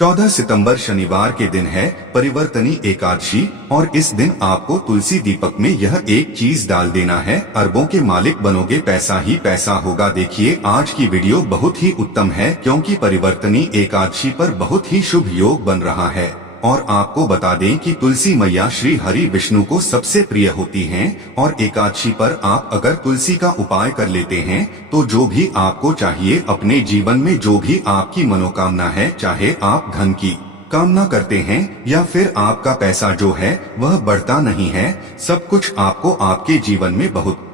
14 सितंबर शनिवार के दिन है परिवर्तनी एकादशी और इस दिन आपको तुलसी दीपक में यह एक चीज डाल देना है। अरबों के मालिक बनोगे, पैसा ही पैसा होगा। देखिए आज की वीडियो बहुत ही उत्तम है क्योंकि परिवर्तनी एकादशी पर बहुत ही शुभ योग बन रहा है। और आपको बता दें कि तुलसी मैया श्री हरि विष्णु को सबसे प्रिय होती हैं और एकादशी पर आप अगर तुलसी का उपाय कर लेते हैं तो जो भी आपको चाहिए अपने जीवन में, जो भी आपकी मनोकामना है, चाहे आप धन की कामना करते हैं या फिर आपका पैसा जो है वह बढ़ता नहीं है, सब कुछ आपको आपके जीवन में बहुत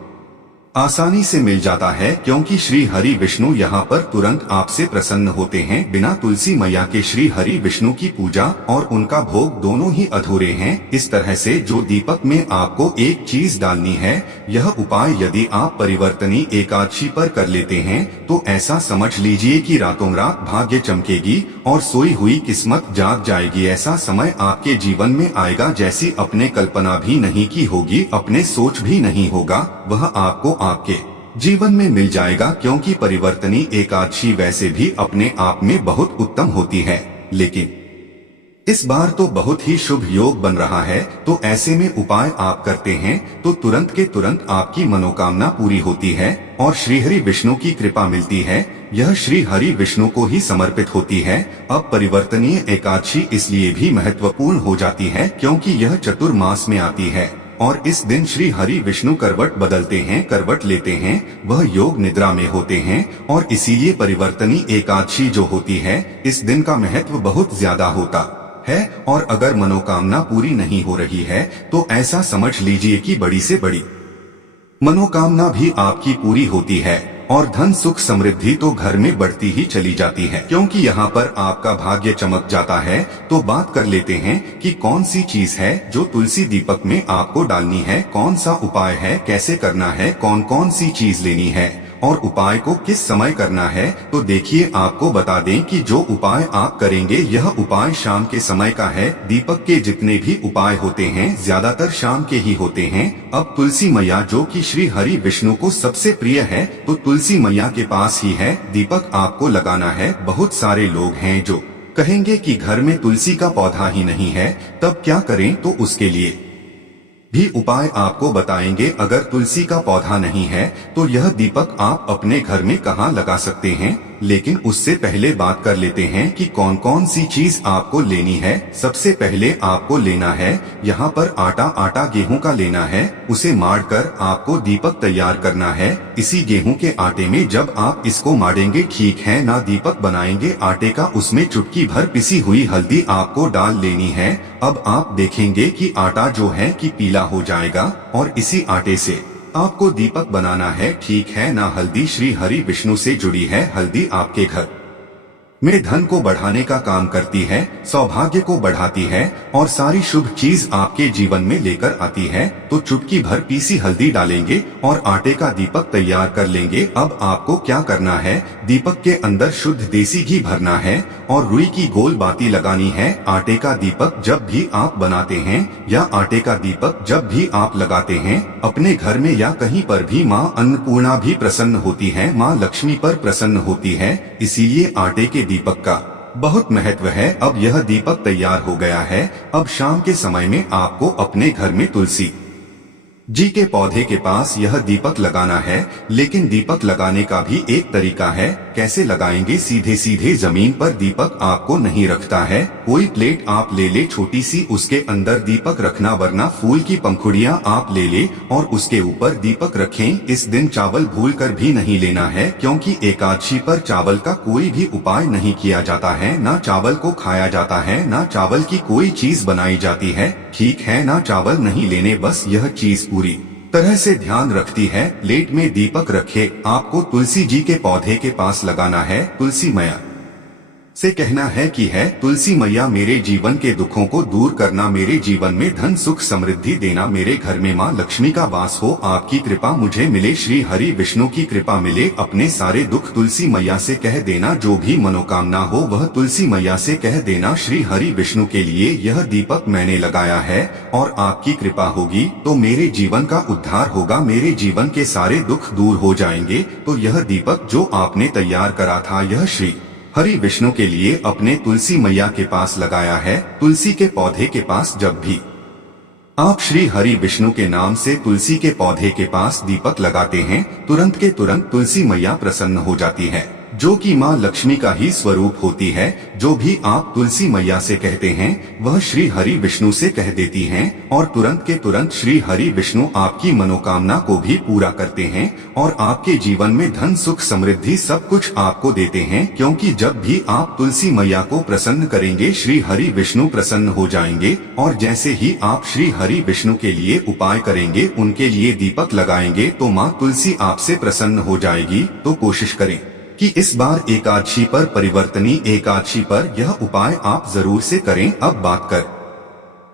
आसानी से मिल जाता है क्योंकि श्री हरि विष्णु यहाँ पर तुरंत आपसे प्रसन्न होते हैं। बिना तुलसी मैया के श्री हरि विष्णु की पूजा और उनका भोग दोनों ही अधूरे हैं। इस तरह से जो दीपक में आपको एक चीज डालनी है, यह उपाय यदि आप परिवर्तनी एकादशी पर कर लेते हैं तो ऐसा समझ लीजिए कि रातों रात भाग्य चमकेगी और सोई हुई किस्मत जाग जाएगी। ऐसा समय आपके जीवन में आएगा जैसी अपने कल्पना भी नहीं की होगी, अपने सोच भी नहीं होगा, वह आपको आपके जीवन में मिल जाएगा। क्योंकि परिवर्तनी एकादशी वैसे भी अपने आप में बहुत उत्तम होती है, लेकिन इस बार तो बहुत ही शुभ योग बन रहा है, तो ऐसे में उपाय आप करते हैं तो तुरंत के तुरंत आपकी मनोकामना पूरी होती है और श्री हरि विष्णु की कृपा मिलती है। यह श्री हरि विष्णु को ही समर्पित होती है। अब परिवर्तनीय एकादशी इसलिए भी महत्वपूर्ण हो जाती है क्योंकि यह चतुर्मास में आती है और इस दिन श्री हरि विष्णु करवट बदलते हैं, करवट लेते हैं, वह योग निद्रा में होते हैं और इसीलिए परिवर्तनी एकादशी जो होती है इस दिन का महत्व बहुत ज्यादा होता है। और अगर मनोकामना पूरी नहीं हो रही है तो ऐसा समझ लीजिए कि बड़ी से बड़ी मनोकामना भी आपकी पूरी होती है और धन सुख समृद्धि तो घर में बढ़ती ही चली जाती है क्योंकि यहाँ पर आपका भाग्य चमक जाता है। तो बात कर लेते हैं कि कौन सी चीज है जो तुलसी दीपक में आपको डालनी है, कौन सा उपाय है, कैसे करना है, कौन कौन सी चीज लेनी है और उपाय को किस समय करना है। तो देखिए आपको बता दें कि जो उपाय आप करेंगे यह उपाय शाम के समय का है। दीपक के जितने भी उपाय होते हैं ज्यादातर शाम के ही होते हैं। अब तुलसी मैया जो कि श्री हरि विष्णु को सबसे प्रिय है, तो तुलसी मैया के पास ही है दीपक आपको लगाना है। बहुत सारे लोग हैं जो कहेंगे कि घर में तुलसी का पौधा ही नहीं है, तब क्या करें, तो उसके लिए भी उपाय आपको बताएंगे। अगर तुलसी का पौधा नहीं है तो यह दीपक आप अपने घर में कहाँ लगा सकते हैं, लेकिन उससे पहले बात कर लेते हैं कि कौन कौन सी चीज आपको लेनी है। सबसे पहले आपको लेना है यहाँ पर आटा गेहूं का लेना है। उसे माड़ कर आपको दीपक तैयार करना है। इसी गेहूं के आटे में जब आप इसको माड़ेंगे, ठीक है ना, दीपक बनाएंगे आटे का, उसमें चुटकी भर पिसी हुई हल्दी आपको डाल लेनी है। अब आप देखेंगे कि आटा जो है कि पीला हो जाएगा और इसी आटे से आपको दीपक बनाना है, ठीक है ना। हल्दी श्री हरि विष्णु से जुड़ी है। हल्दी आपके घर में धन को बढ़ाने का काम करती है, सौभाग्य को बढ़ाती है और सारी शुभ चीज आपके जीवन में लेकर आती है। तो चुटकी भर पीसी हल्दी डालेंगे और आटे का दीपक तैयार कर लेंगे। अब आपको क्या करना है, दीपक के अंदर शुद्ध देसी घी भरना है और रुई की गोल बाती लगानी है। आटे का दीपक जब भी आप बनाते हैं या आटे का दीपक जब भी आप लगाते हैं अपने घर में या कहीं पर भी, माँ अन्नपूर्णा भी प्रसन्न होती है, माँ लक्ष्मी पर प्रसन्न होती है। इसीलिए आटे के दीपक का बहुत महत्व है। अब यह दीपक तैयार हो गया है। अब शाम के समय में आपको अपने घर में तुलसी जी के पौधे के पास यह दीपक लगाना है। लेकिन दीपक लगाने का भी एक तरीका है। कैसे लगाएंगे, सीधे सीधे जमीन पर दीपक आपको नहीं रखता है। कोई प्लेट आप ले ले छोटी सी, उसके अंदर दीपक रखना, वरना फूल की पंखुड़ियां आप ले ले और उसके ऊपर दीपक रखें। इस दिन चावल भूल कर भी नहीं लेना है क्योंकि एकादशी पर चावल का कोई भी उपाय नहीं किया जाता है, ना चावल को खाया जाता है, ना चावल की कोई चीज बनाई जाती है, ठीक है ना। चावल नहीं लेने, बस यह चीज पूरी तरह से ध्यान रखती है। प्लेट में दीपक रखे, आपको तुलसी जी के पौधे के पास लगाना है। तुलसी मैया से कहना है कि है तुलसी मैया मेरे जीवन के दुखों को दूर करना, मेरे जीवन में धन सुख समृद्धि देना, मेरे घर में माँ लक्ष्मी का वास हो, आपकी कृपा मुझे मिले, श्री हरि विष्णु की कृपा मिले। अपने सारे दुख तुलसी मैया से कह देना, जो भी मनोकामना हो वह तुलसी मैया से कह देना। श्री हरि विष्णु के लिए यह दीपक मैंने लगाया है और आपकी कृपा होगी तो मेरे जीवन का उद्धार होगा, मेरे जीवन के सारे दुख दूर हो जाएंगे। तो यह दीपक जो आपने तैयार करा था यह श्री हरि विष्णु के लिए अपने तुलसी मैया के पास लगाया है। तुलसी के पौधे के पास जब भी आप श्री हरि विष्णु के नाम से तुलसी के पौधे के पास दीपक लगाते हैं, तुरंत के तुरंत तुलसी मैया प्रसन्न हो जाती है, जो कि माँ लक्ष्मी का ही स्वरूप होती है। जो भी आप तुलसी मैया से कहते हैं वह श्री हरि विष्णु से कह देती हैं और तुरंत के तुरंत श्री हरि विष्णु आपकी मनोकामना को भी पूरा करते हैं और आपके जीवन में धन सुख समृद्धि सब कुछ आपको देते हैं। क्योंकि जब भी आप तुलसी मैया को प्रसन्न करेंगे श्री हरि विष्णु प्रसन्न हो जाएंगे। और जैसे ही आप श्री हरि विष्णु के लिए उपाय करेंगे, उनके लिए दीपक लगाएंगे, तो माँ तुलसी आपसे प्रसन्न हो जाएगी। तो कोशिश करें कि इस बार एकादशी पर, परिवर्तनी एकादशी पर यह उपाय आप जरूर से करें। अब बात कर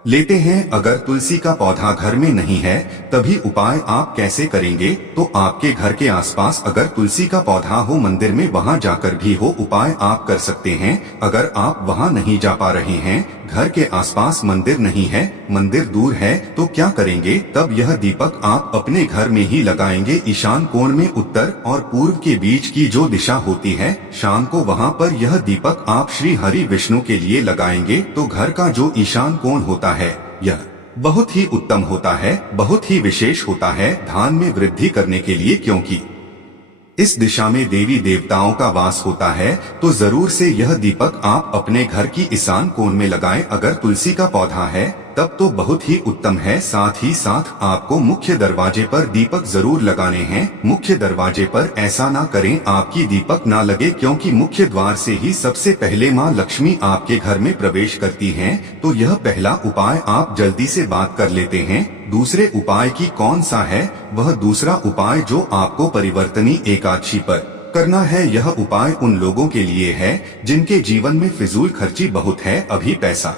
लेते हैं, अगर तुलसी का पौधा घर में नहीं है तभी उपाय आप कैसे करेंगे। तो आपके घर के आसपास अगर तुलसी का पौधा हो, मंदिर में वहां जाकर भी हो उपाय आप कर सकते हैं। अगर आप वहां नहीं जा पा रहे हैं, घर के आसपास मंदिर नहीं है, मंदिर दूर है, तो क्या करेंगे। तब यह दीपक आप अपने घर में ही लगाएंगे। ईशान कोण में उत्तर और पूर्व के बीच की जो दिशा होती है, शाम को वहां पर यह दीपक आप श्री हरि विष्णु के लिए लगाएंगे। तो घर का जो ईशान कोण होता है यह बहुत ही उत्तम होता है, बहुत ही विशेष होता है धन में वृद्धि करने के लिए। क्योंकि इस दिशा में देवी देवताओं का वास होता है, तो जरूर से यह दीपक आप अपने घर की ईशान कोण में लगाएं। अगर तुलसी का पौधा है तब तो बहुत ही उत्तम है। साथ ही साथ आपको मुख्य दरवाजे पर दीपक जरूर लगाने हैं। मुख्य दरवाजे पर ऐसा ना करें आपकी दीपक ना लगे, क्योंकि मुख्य द्वार से ही सबसे पहले माँ लक्ष्मी आपके घर में प्रवेश करती हैं। तो यह पहला उपाय आप जल्दी से बात कर लेते हैं। दूसरे उपाय की कौन सा है, वह दूसरा उपाय जो आपको परिवर्तनी एकादशी पर करना है, यह उपाय उन लोगों के लिए है जिनके जीवन में फिजूल खर्ची बहुत है। अभी पैसा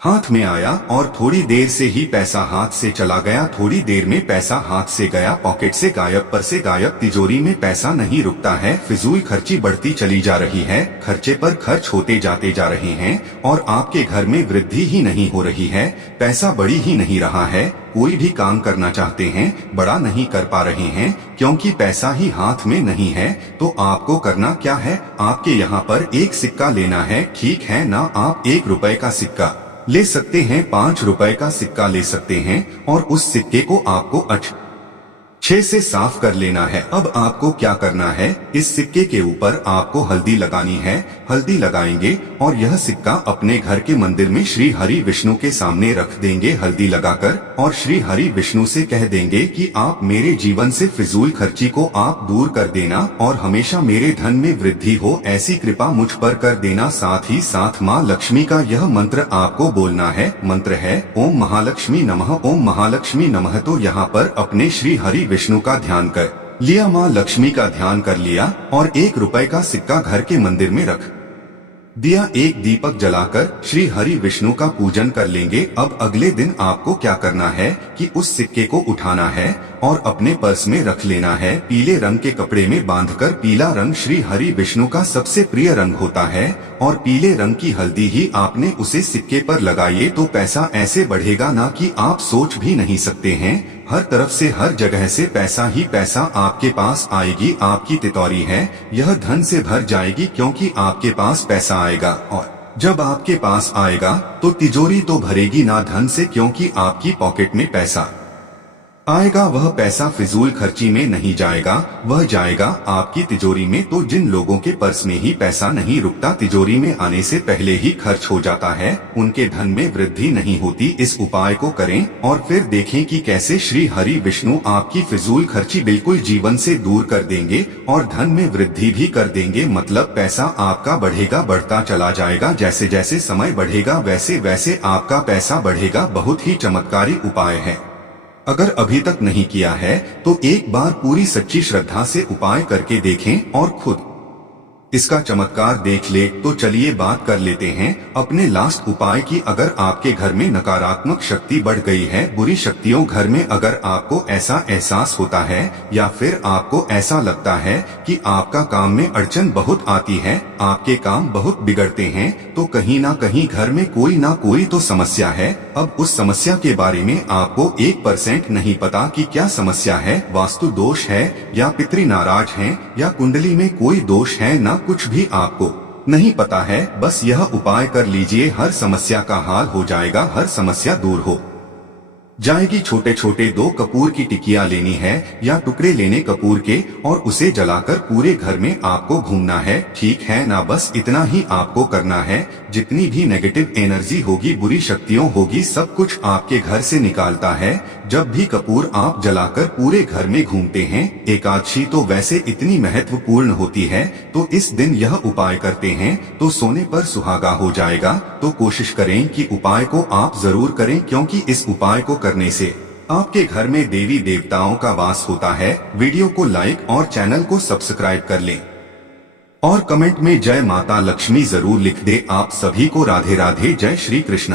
हाथ में आया और थोड़ी देर से ही पैसा हाथ से चला गया, थोड़ी देर में पैसा हाथ से गया, पॉकेट से गायब, पर्स से गायब, तिजोरी में पैसा नहीं रुकता है, फिजूल खर्ची बढ़ती चली जा रही है, खर्चे पर खर्च होते जाते जा रहे हैं और आपके घर में वृद्धि ही नहीं हो रही है, पैसा बढ़ी ही नहीं रहा है। कोई भी काम करना चाहते हैं, बड़ा नहीं कर पा रहे हैं, क्योंकि पैसा ही हाथ में नहीं है। तो आपको करना क्या है, आपके यहाँ पर एक सिक्का लेना है, ठीक है ना। आप 1 रुपए का सिक्का ले सकते हैं, 5 रुपए का सिक्का ले सकते हैं और उस सिक्के को आपको अच्छे से साफ कर लेना है। अब आपको क्या करना है, इस सिक्के के ऊपर आपको हल्दी लगानी है। हल्दी लगाएंगे और यह सिक्का अपने घर के मंदिर में श्री हरि विष्णु के सामने रख देंगे हल्दी लगाकर, और श्री हरि विष्णु से कह देंगे कि आप मेरे जीवन से फिजूल खर्ची को आप दूर कर देना और हमेशा मेरे धन में वृद्धि हो, ऐसी कृपा मुझ पर कर देना। साथ ही साथ माँ लक्ष्मी का यह मंत्र आपको बोलना है। मंत्र है ओम महालक्ष्मी नमः, ओम महालक्ष्मी नमः। तो यहाँ पर अपने श्री हरि विष्णु का ध्यान कर लिया, माँ लक्ष्मी का ध्यान कर लिया और 1 रुपए का सिक्का घर के मंदिर में रख दिया। एक दीपक जलाकर श्री हरि विष्णु का पूजन कर लेंगे। अब अगले दिन आपको क्या करना है कि उस सिक्के को उठाना है और अपने पर्स में रख लेना है। पीले रंग के कपड़े में बांधकर, पीला रंग श्री हरि विष्णु का सबसे प्रिय रंग होता है, और पीले रंग की हल्दी ही आपने उसे सिक्के पर लगाइए। तो पैसा ऐसे बढ़ेगा ना कि आप सोच भी नहीं सकते हैं। हर तरफ से, हर जगह से पैसा ही पैसा आपके पास आएगी। आपकी तिजोरी है यह धन से भर जाएगी, क्योंकि आपके पास पैसा आएगा, और जब आपके पास आएगा तो तिजोरी तो भरेगी ना धन से, क्योंकि आपकी पॉकेट में पैसा आएगा। वह पैसा फिजूल खर्ची में नहीं जाएगा, वह जाएगा आपकी तिजोरी में। तो जिन लोगों के पर्स में ही पैसा नहीं रुकता, तिजोरी में आने से पहले ही खर्च हो जाता है, उनके धन में वृद्धि नहीं होती। इस उपाय को करें और फिर देखें कि कैसे श्री हरि विष्णु आपकी फिजूल खर्ची बिल्कुल जीवन से दूर कर देंगे और धन में वृद्धि भी कर देंगे। मतलब पैसा आपका बढ़ेगा, बढ़ता चला जाएगा। जैसे जैसे समय बढ़ेगा वैसे वैसे आपका पैसा बढ़ेगा। बहुत ही चमत्कारी उपाय है। अगर अभी तक नहीं किया है तो एक बार पूरी सच्ची श्रद्धा से उपाय करके देखें और खुद इसका चमत्कार देख ले। तो चलिए बात कर लेते हैं अपने लास्ट उपाय की। अगर आपके घर में नकारात्मक शक्ति बढ़ गई है, बुरी शक्तियों घर में, अगर आपको ऐसा एहसास होता है या फिर आपको ऐसा लगता है कि आपका काम में अड़चन बहुत आती है, आपके काम बहुत बिगड़ते हैं, तो कहीं ना कहीं घर में कोई ना कोई तो समस्या है। अब उस समस्या के बारे में आपको 1% नहीं पता कि क्या समस्या है। वास्तु दोष है या पितृ नाराज हैं या कुंडली में कोई दोष है, ना कुछ भी आपको नहीं पता है, बस यह उपाय कर लीजिए, हर समस्या का हाल हो जाएगा, हर समस्या दूर हो जाएगी। छोटे छोटे 2 कपूर की टिकिया लेनी है या टुकड़े लेने कपूर के और उसे जलाकर पूरे घर में आपको घूमना है, ठीक है ना। बस इतना ही आपको करना है। जितनी भी नेगेटिव एनर्जी होगी, बुरी शक्तियों होगी, सब कुछ आपके घर से निकालता है। जब भी कपूर आप जलाकर पूरे घर में घूमते हैं, एकादशी तो वैसे इतनी महत्वपूर्ण होती है, तो इस दिन यह उपाय करते हैं तो सोने पर सुहागा हो जाएगा। तो कोशिश करें कि उपाय को आप जरूर करें, क्योंकि इस उपाय को करने से आपके घर में देवी देवताओं का वास होता है। वीडियो को लाइक और चैनल को सब्सक्राइब कर लें और कमेंट में जय माता लक्ष्मी जरूर लिख दे। आप सभी को राधे राधे, जय श्री कृष्ण।